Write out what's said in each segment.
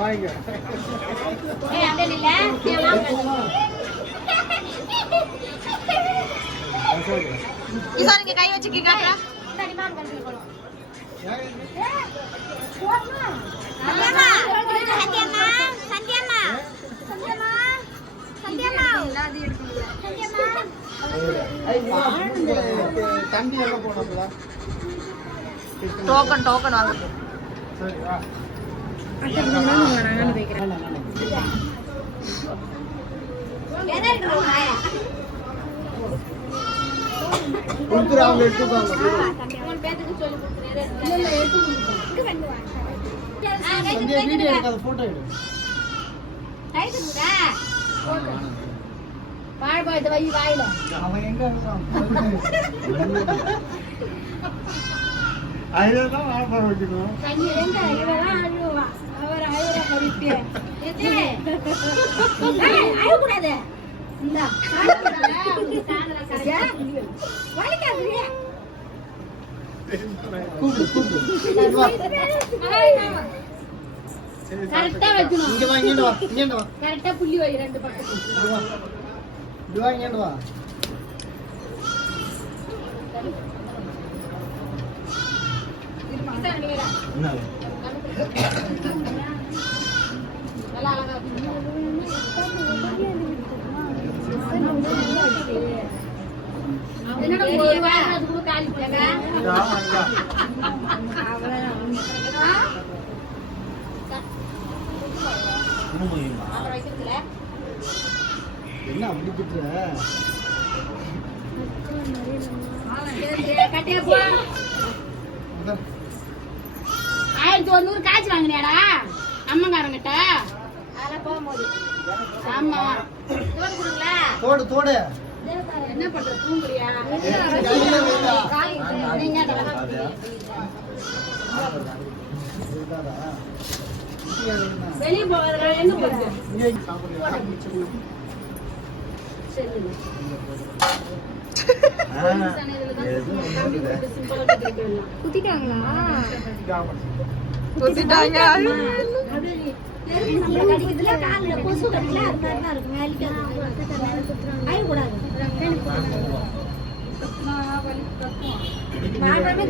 நீங்க கை வச்சுக்கீங்க token token வாங்க கரெக்டா புள்ளி வை ரெண்டு பக்கத்துக்கு என்ன அப்படி திட்டுற ஆயிரத்தி 100 காய்ச்சி வாங்கினியாடா அம்மங்காரங்கிட்ட அதெல்லாம் போகும்போது ஆமா தோடு தோடு என்ன பண்ற தூங்குறியா வெளியே போகாத எங்க போகுது குத்திட்டாங்களா குத்திட்டாங்க கொசு கட்டல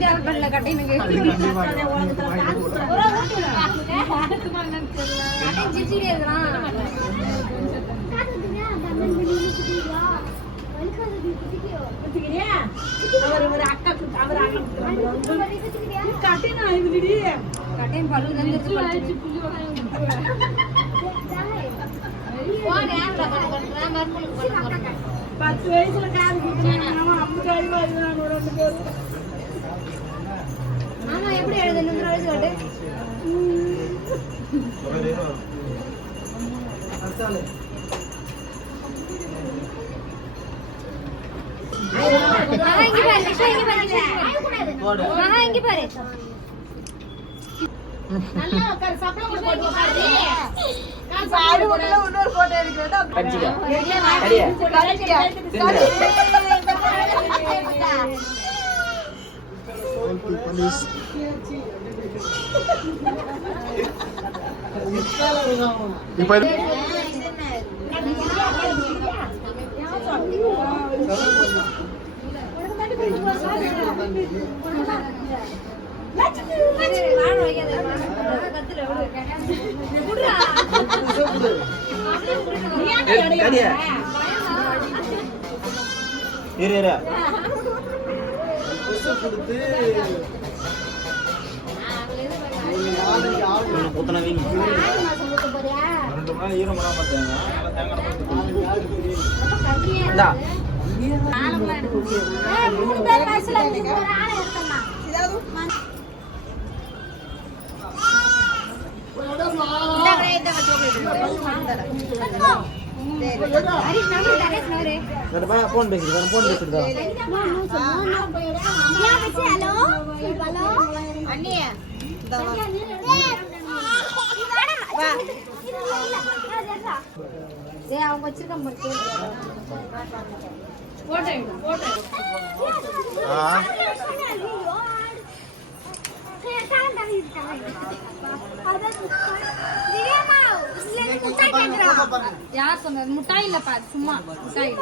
தேவைப்படல கட்டை பத்து வயசுல ஆமா எப்படி எழுது இங்க பாரு நல்லா உட்காரு சப்பளம் கூட போட்டு உட்காரு சாடு கூட இன்னொரு போட்டோ எடுக்கறதா கடிச்சியா போலீஸ் இப்போ போன் பேசுறதா அவங்க வச்சிருக்க போட்டோ யார் சொன்னது? முட்டாய் இல்லப்பா, சும்மா முட்டாய்.